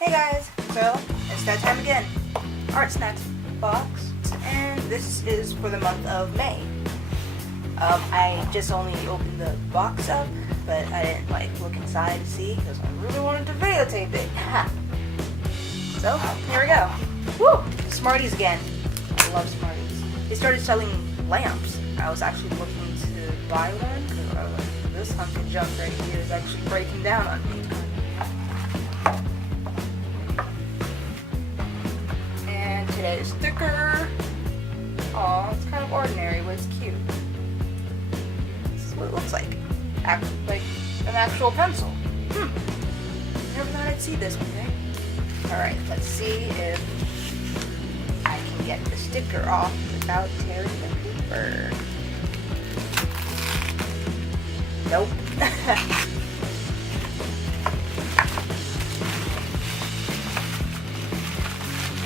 Hey guys, so it's that time again. Artsnacks box, and this is for the month of May. I just only opened the box up, but I didn't look inside to see because I really wanted to videotape it. So here we go. Woo! Smarties again. I love Smarties. They started selling lamps. I was actually looking to buy one because I was like, this hunk of junk right here is actually breaking down on me. Today's sticker. Aw, it's kind of ordinary, but it's cute. This is what it looks like. Like an actual pencil. Never thought I'd see this one day. Alright, let's see if I can get the sticker off without tearing the paper. Nope.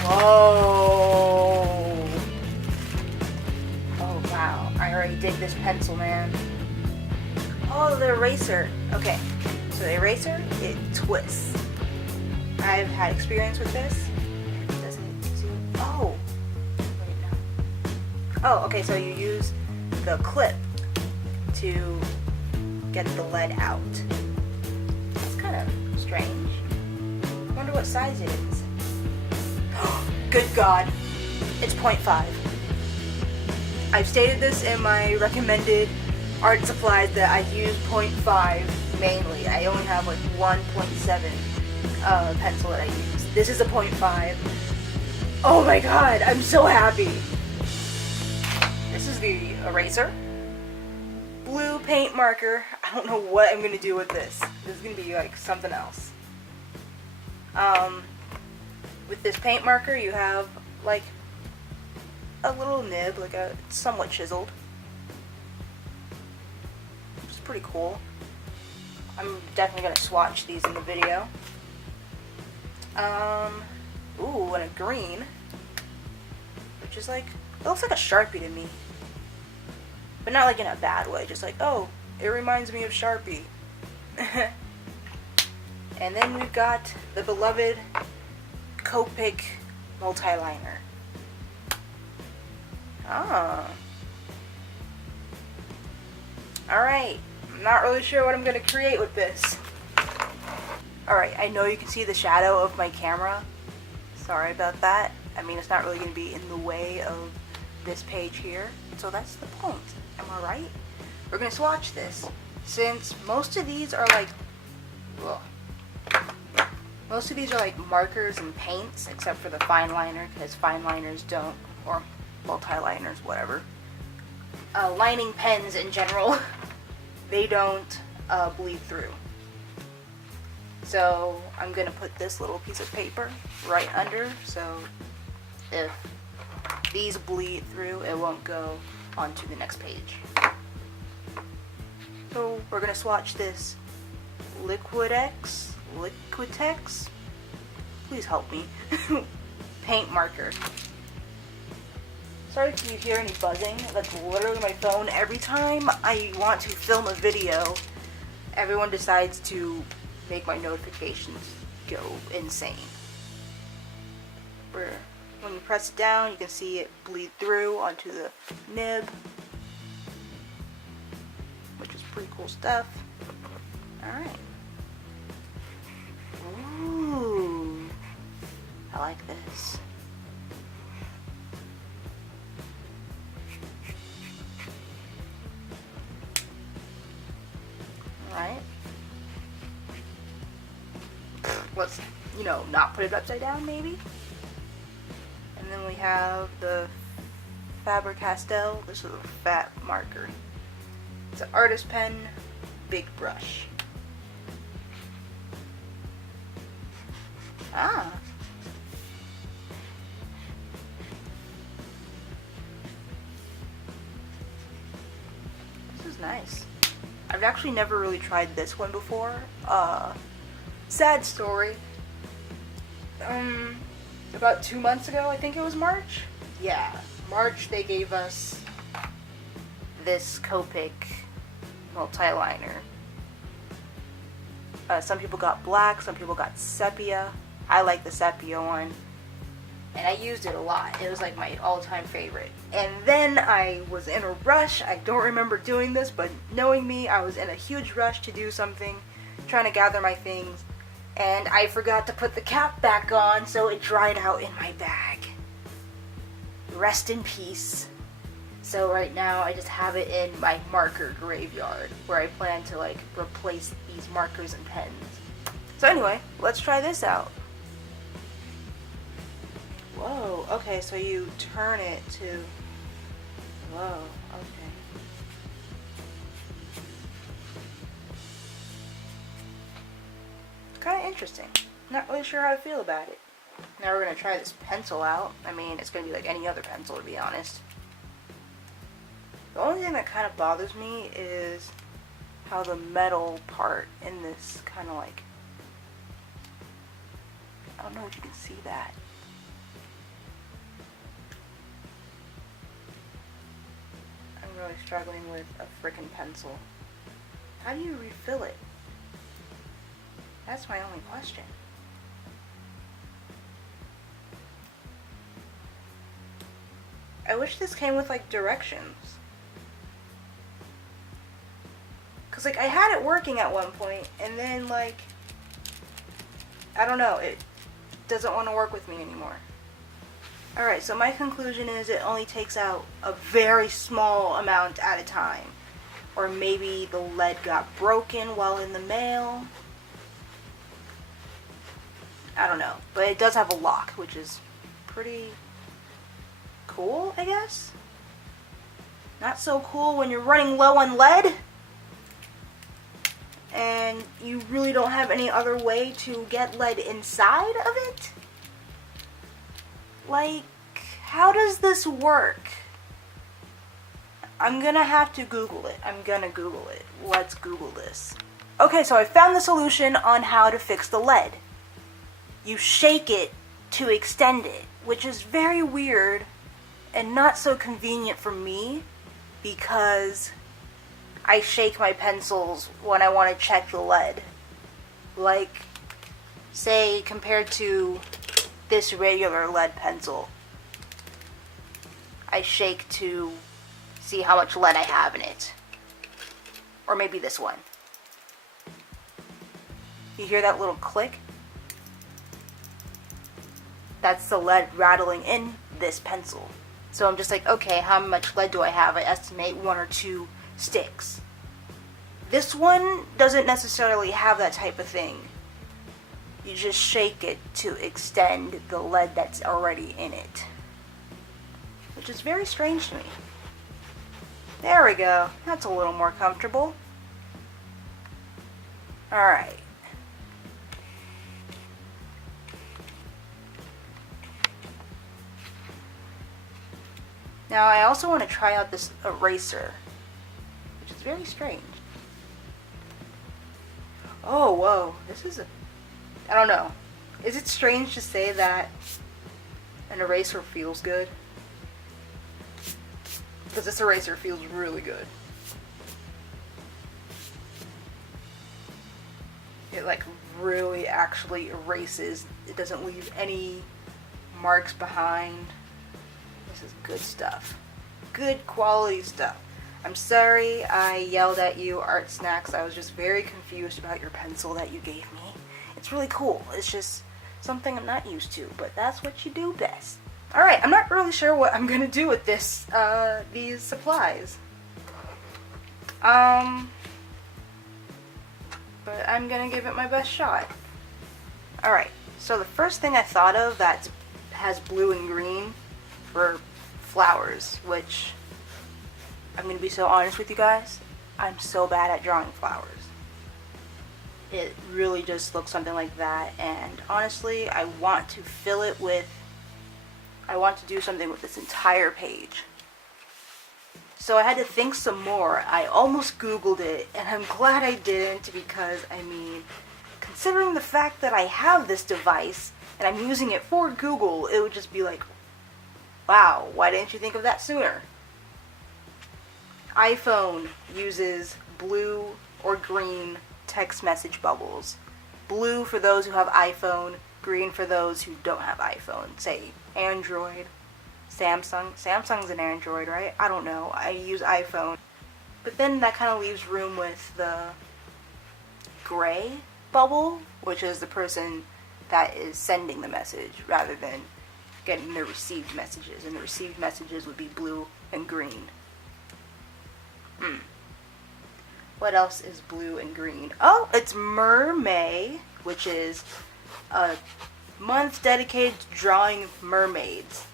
Whoa! Oh wow, I already dig this pencil, man. Oh, the eraser. Okay, so the eraser, it twists. I've had experience with this. Oh! Wait, no. Oh, okay, so you use the clip to get the lead out. That's kind of strange. I wonder what size it is. Good God, it's 0.5. I've stated this in my recommended art supplies that I use 0.5 mainly. I only have like 1.7 pencil that I use. This is a 0.5. Oh my God, I'm so happy. This is the eraser. Blue paint marker. I don't know what I'm gonna do with this. This is gonna be like something else. With this paint marker, you have like a little nib, it's somewhat chiseled, which is pretty cool. I'm definitely gonna swatch these in the video. Ooh, and a green, which is like, it looks like a Sharpie to me, but not like in a bad way. Just like, oh, it reminds me of Sharpie. And then we've got the beloved Copic multi-liner. Alright, I'm not really sure what I'm going to create with this. Alright, I know you can see the shadow of my camera. Sorry about that. I mean, it's not really going to be in the way of this page here. So that's the point. Am I right? We're going to swatch this. Since most of these are like... Ugh. Most of these are like markers and paints, except for the fine liner, because fine liners don't, or multi-liners, whatever. Lining pens in general, they don't bleed through. So I'm going to put this little piece of paper right under, so if these bleed through, it won't go onto the next page. So we're going to swatch this Liquitex, please help me, paint marker. Sorry if you hear any buzzing. That's literally my phone. Every time I want to film a video, everyone decides to make my notifications go insane. When you press it down, you can see it bleed through onto the nib, which is pretty cool stuff. Alright. Ooh, I like this. Alright. Let's, not put it upside down maybe. And then we have the Faber-Castell. This is a fat marker. It's an artist pen, big brush. Ah. This is nice. I've actually never really tried this one before. Sad story. About 2 months ago, I think it was March? Yeah, March they gave us this Copic multi-liner. Some people got black, some people got sepia. I like the sepia one. And I used it a lot. It was like my all-time favorite. And then I was in a rush. I don't remember doing this, but knowing me, I was in a huge rush to do something, trying to gather my things, and I forgot to put the cap back on, so it dried out in my bag. Rest in peace. So right now, I just have it in my marker graveyard, where I plan to like replace these markers and pens. So anyway, let's try this out. Whoa, okay, so you turn it to, whoa, okay. Kind of interesting. Not really sure how to feel about it. Now we're going to try this pencil out. I mean, it's going to be like any other pencil, to be honest. The only thing that kind of bothers me is how the metal part in this kind of like, I don't know if you can see that. I'm really struggling with a frickin' pencil. How do you refill it? That's my only question. I wish this came with like directions. Cause like I had it working at one point and then like, I don't know, it doesn't want to work with me anymore. Alright, so my conclusion is it only takes out a very small amount at a time. Or maybe the lead got broken while in the mail. I don't know. But it does have a lock, which is pretty cool, I guess. Not so cool when you're running low on lead. And you really don't have any other way to get lead inside of it. Like, how does this work? I'm gonna have to Google it. I'm gonna Google it. Let's Google this. Okay, so I found the solution on how to fix the lead. You shake it to extend it, which is very weird and not so convenient for me because I shake my pencils when I want to check the lead. Like, say, compared to this regular lead pencil, I shake to see how much lead I have in it. Or maybe this one. You hear that little click? That's the lead rattling in this pencil. So I'm just like, okay, how much lead do I have? I estimate 1 or 2 sticks. This one doesn't necessarily have that type of thing. You just shake it to extend the lead that's already in it. Which is very strange to me. There we go. That's a little more comfortable. Alright. Now I also want to try out this eraser, which is very strange. Oh, whoa. This is I don't know. Is it strange to say that an eraser feels good? Because this eraser feels really good. It like really actually erases. It doesn't leave any marks behind. This is good stuff. Good quality stuff. I'm sorry I yelled at you, Artsnacks. I was just very confused about your pencil that you gave me. It's really cool. It's just something I'm not used to, but that's what you do best. Alright, I'm not really sure what I'm gonna do with this, these supplies. But I'm gonna give it my best shot. Alright, so the first thing I thought of that has blue and green for flowers, which I'm gonna be so honest with you guys, I'm so bad at drawing flowers. It really just looks something like that, and honestly, I want to fill it with, I want to do something with this entire page. So I had to think some more. I almost Googled it, and I'm glad I didn't because, I mean, considering the fact that I have this device and I'm using it for Google, it would just be like, wow, why didn't you think of that sooner? iPhone uses blue or green text message bubbles. Blue for those who have iPhone, Green for those who don't have iPhone, say Android, Samsung. Samsung's an Android, right? I don't know. I use iPhone. But then that kind of leaves room with the gray bubble, which is the person that is sending the message rather than getting the received messages. And the received messages would be blue and green. What else is blue and green? Oh, it's Mermaid, which is a month dedicated to drawing mermaids.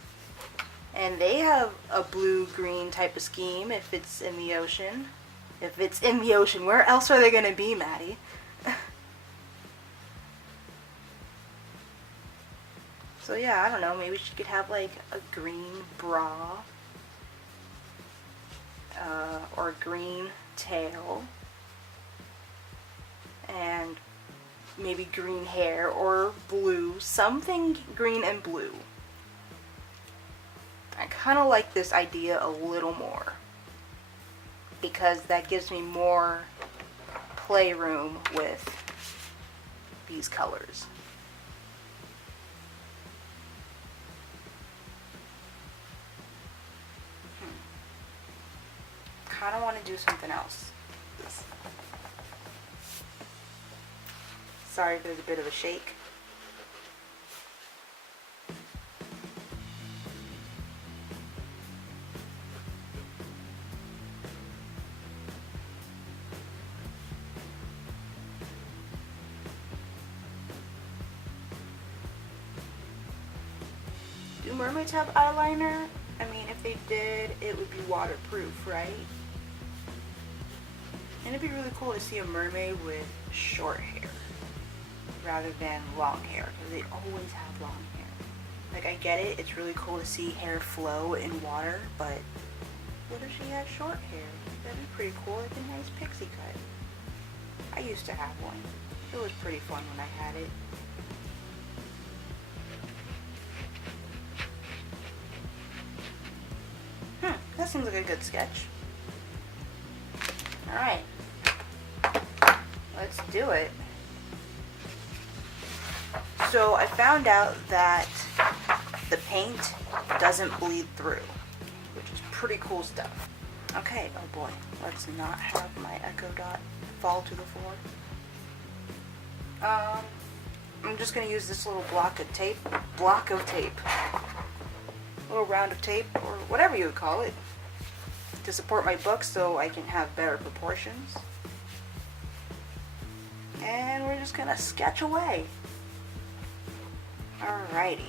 And they have a blue-green type of scheme if it's in the ocean. If it's in the ocean, where else are they going to be, Maddie? So yeah, I don't know, maybe she could have like a green bra. Or a green tail. And maybe green hair or blue. Something green and blue. I kind of like this idea a little more because that gives me more playroom with these colors. Kind of want to do something else. Sorry if there's a bit of a shake. Do mermaids have eyeliner? I mean, if they did, it would be waterproof, right? And it'd be really cool to see a mermaid with short hair rather than long hair, because they always have long hair. Like, I get it, it's really cool to see hair flow in water, but what if she had short hair? That'd be pretty cool, like a nice pixie cut. I used to have one. It was pretty fun when I had it. That seems like a good sketch. Alright. Let's do it. So I found out that the paint doesn't bleed through, which is pretty cool stuff. Okay, oh boy, let's not have my Echo Dot fall to the floor. I'm just gonna use this little block of tape, little round of tape, or whatever you would call it, to support my book so I can have better proportions. And we're just gonna sketch away. Alrighty.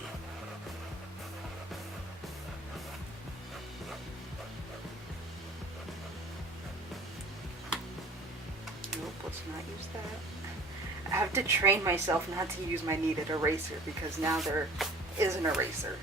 Nope, let's not use that. I have to train myself not to use my kneaded eraser because now there is an eraser.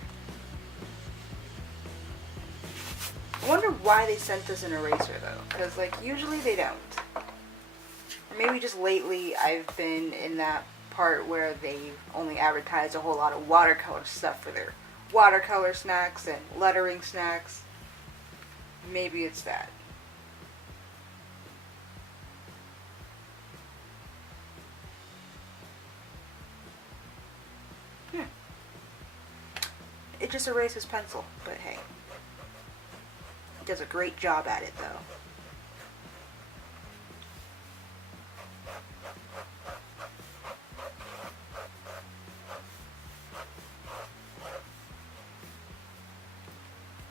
I wonder why they sent us an eraser though, because like usually they don't. Or maybe just lately I've been in that part where they only advertise a whole lot of watercolor stuff for their watercolor snacks and lettering snacks. Maybe it's that. It just erases pencil, but hey. It does a great job at it though.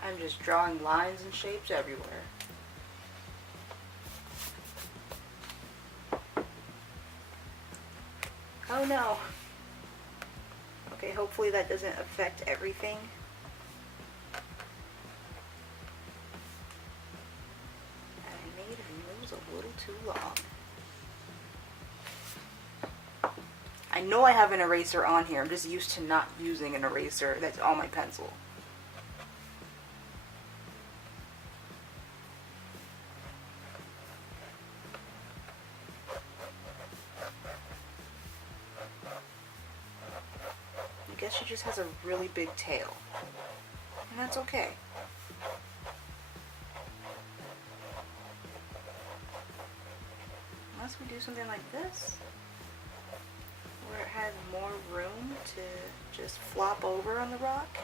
I'm just drawing lines and shapes everywhere. Oh no. Okay, hopefully that doesn't affect everything. I made her nose a little too long. I know I have an eraser on here. I'm just used to not using an eraser that's on my pencil. I guess she just has a really big tail. And that's okay. Unless we do something like this, where it has more room to just flop over on the rock.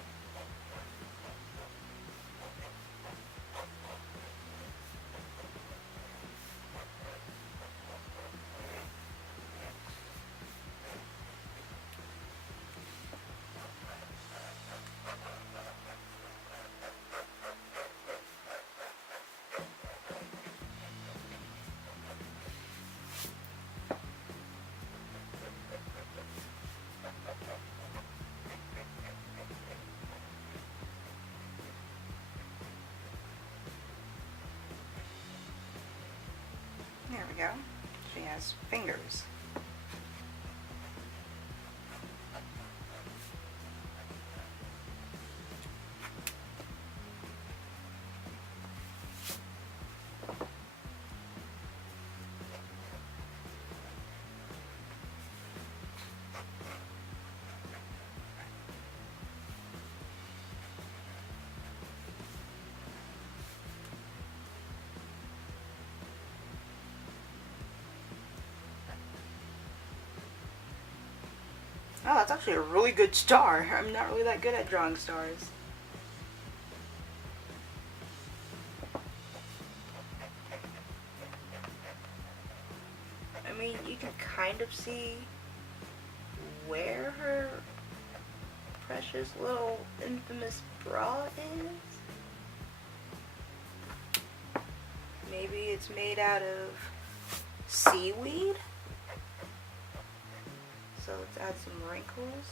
There we go. She has fingers. Oh, that's actually a really good star. I'm not really that good at drawing stars. I mean, you can kind of see where her precious little infamous bra is. Maybe it's made out of seaweed? So let's add some wrinkles.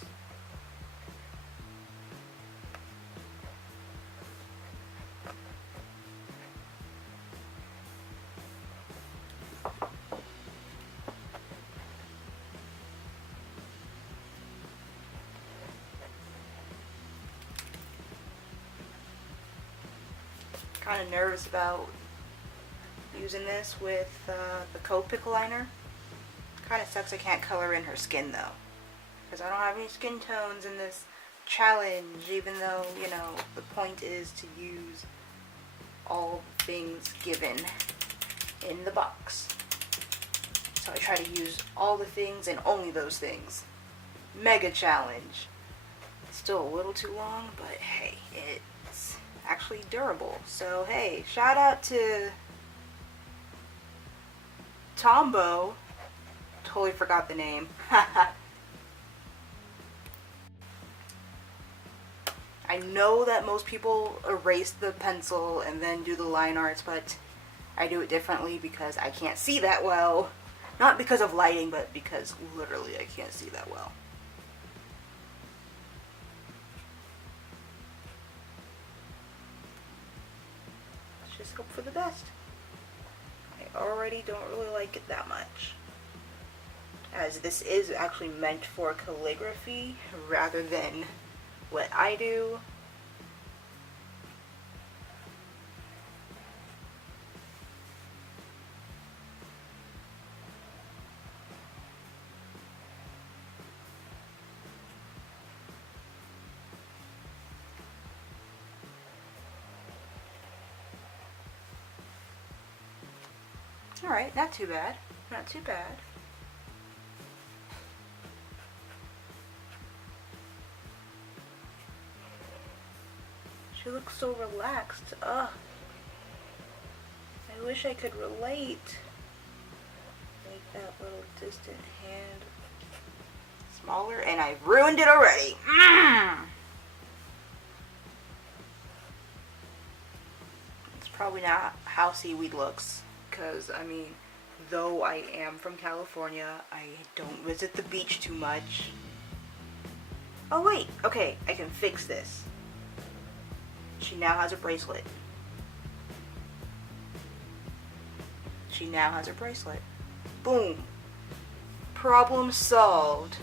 Kind of nervous about using this with the Copic liner. Kind of sucks I can't color in her skin though, because I don't have any skin tones in this challenge, even though, you know, the point is to use all things given in the box. So I try to use all the things and only those things. Mega challenge. It's still a little too long, but hey, it's actually durable. So hey, shout out to Tombo. Totally forgot the name. I know that most people erase the pencil and then do the line arts, but I do it differently because I can't see that well. Not because of lighting, but because literally I can't see that well. Let's just hope for the best. I already don't really like it that much, as this is actually meant for calligraphy rather than what I do. Alright, not too bad. Not too bad. She looks so relaxed. Ugh. I wish I could relate. Make that little distant hand smaller, and I've ruined it already. It's probably not how seaweed looks, because, I mean, though I am from California, I don't visit the beach too much. Oh wait, okay, I can fix this. She now has a bracelet. She now has a bracelet. Boom. Problem solved.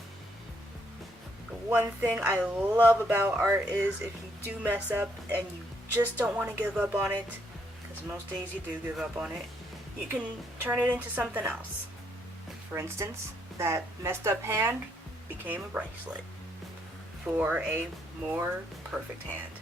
The one thing I love about art is if you do mess up and you just don't want to give up on it, because most days you do give up on it, you can turn it into something else. For instance, that messed up hand became a bracelet for a more perfect hand.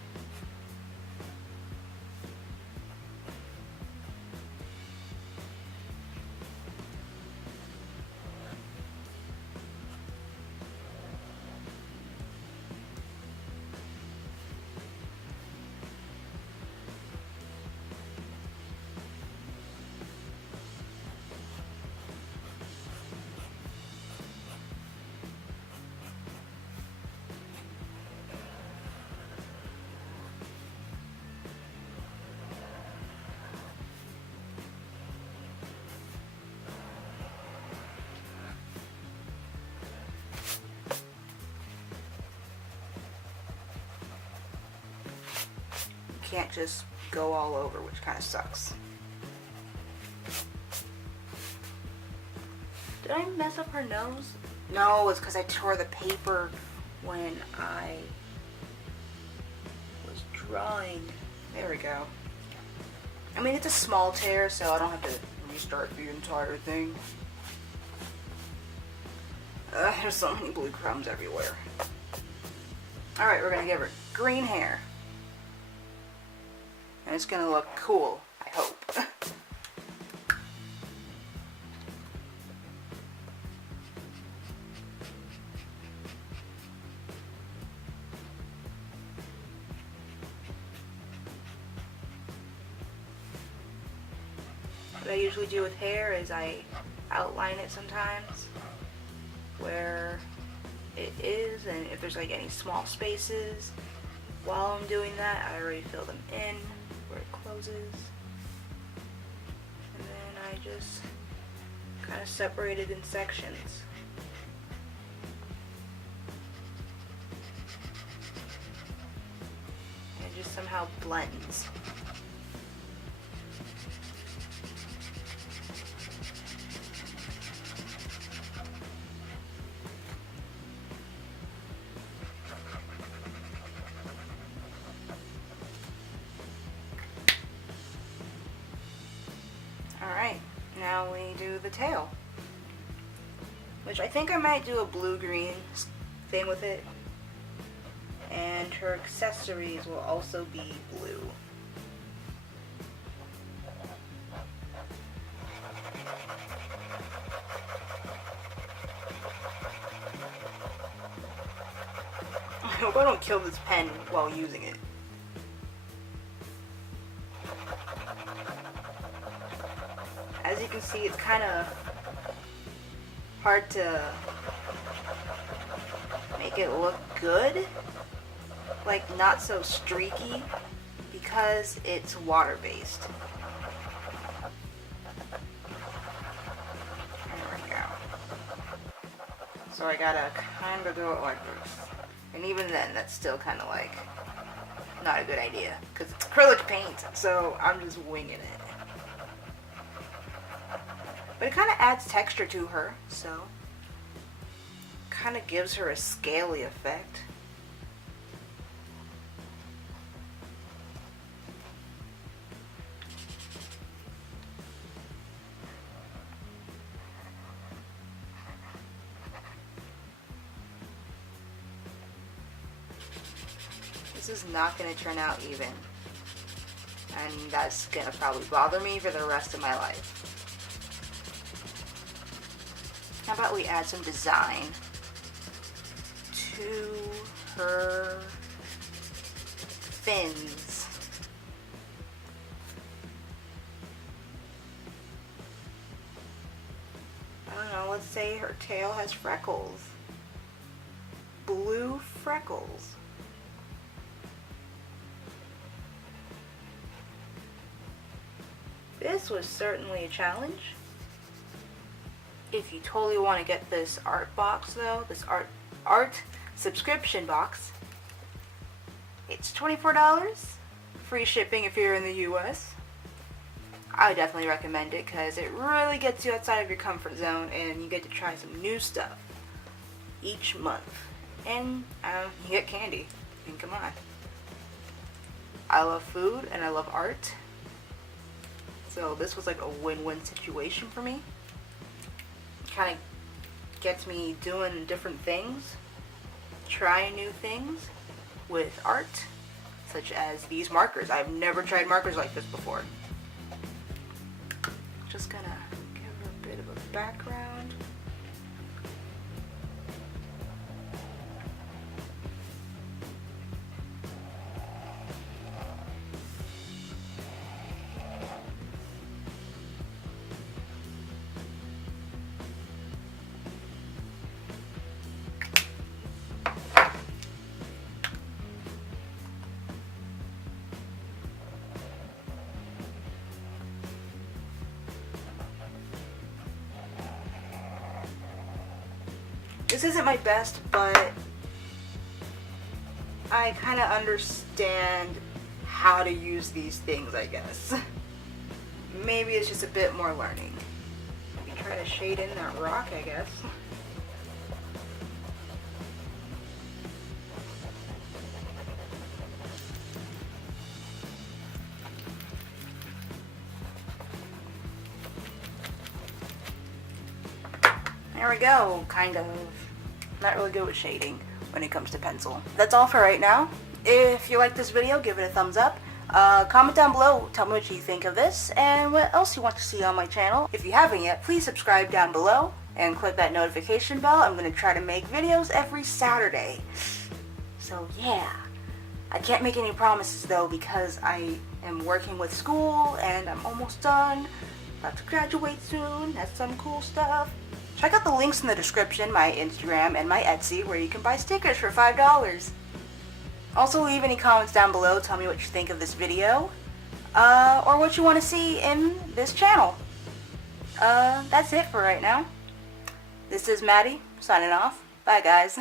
can't just go all over, which kind of sucks. Did I mess up her nose? No, it's because I tore the paper when I was drawing. There we go. I mean, it's a small tear, so I don't have to restart the entire thing. There's so many blue crumbs everywhere. Alright, we're gonna give her green hair. And it's gonna look cool, I hope. What I usually do with hair is I outline it sometimes where it is, and if there's like any small spaces while I'm doing that, I already fill them in where it closes, and then I just kind of separate it in sections. And it just somehow blends. Alright, now we do the tail, which I think I might do a blue-green thing with it, and her accessories will also be blue. I hope I don't kill this pen while using it. As you can see, it's kind of hard to make it look good, like not so streaky, because it's water-based. There we go. So I gotta kind of do it like this. And even then, that's still kind of like not a good idea, because it's acrylic paint, so I'm just winging it. But it kind of adds texture to her, so kind of gives her a scaly effect. This is not going to turn out even, and that's going to probably bother me for the rest of my life. How about we add some design to her fins? I don't know, let's say her tail has freckles. Blue freckles. This was certainly a challenge. If you totally want to get this art box though, this art subscription box, it's $24, free shipping if you're in the US. I would definitely recommend it because it really gets you outside of your comfort zone and you get to try some new stuff each month. And you get candy. I mean, come on. I love food and I love art. So this was like a win-win situation for me. Kind of gets me doing different things, trying new things with art, such as these markers. I've never tried markers like this before. Just gonna give her a bit of a background. This isn't my best, but I kind of understand how to use these things, I guess. Maybe it's just a bit more learning. Maybe try to shade in that rock, I guess. There we go, kind of. Not really good with shading when it comes to pencil. That's all for right now. If you like this video, give it a thumbs up. Comment down below, tell me what you think of this and what else you want to see on my channel. If you haven't yet, please subscribe down below and click that notification bell. I'm going to try to make videos every Saturday. So yeah, I can't make any promises though because I am working with school and I'm almost done. About to graduate soon. That's some cool stuff. Check out the links in the description, my Instagram and my Etsy, where you can buy stickers for $5. Also leave any comments down below, tell me what you think of this video, or what you want to see in this channel. That's it for right now. This is Maddie, signing off. Bye guys.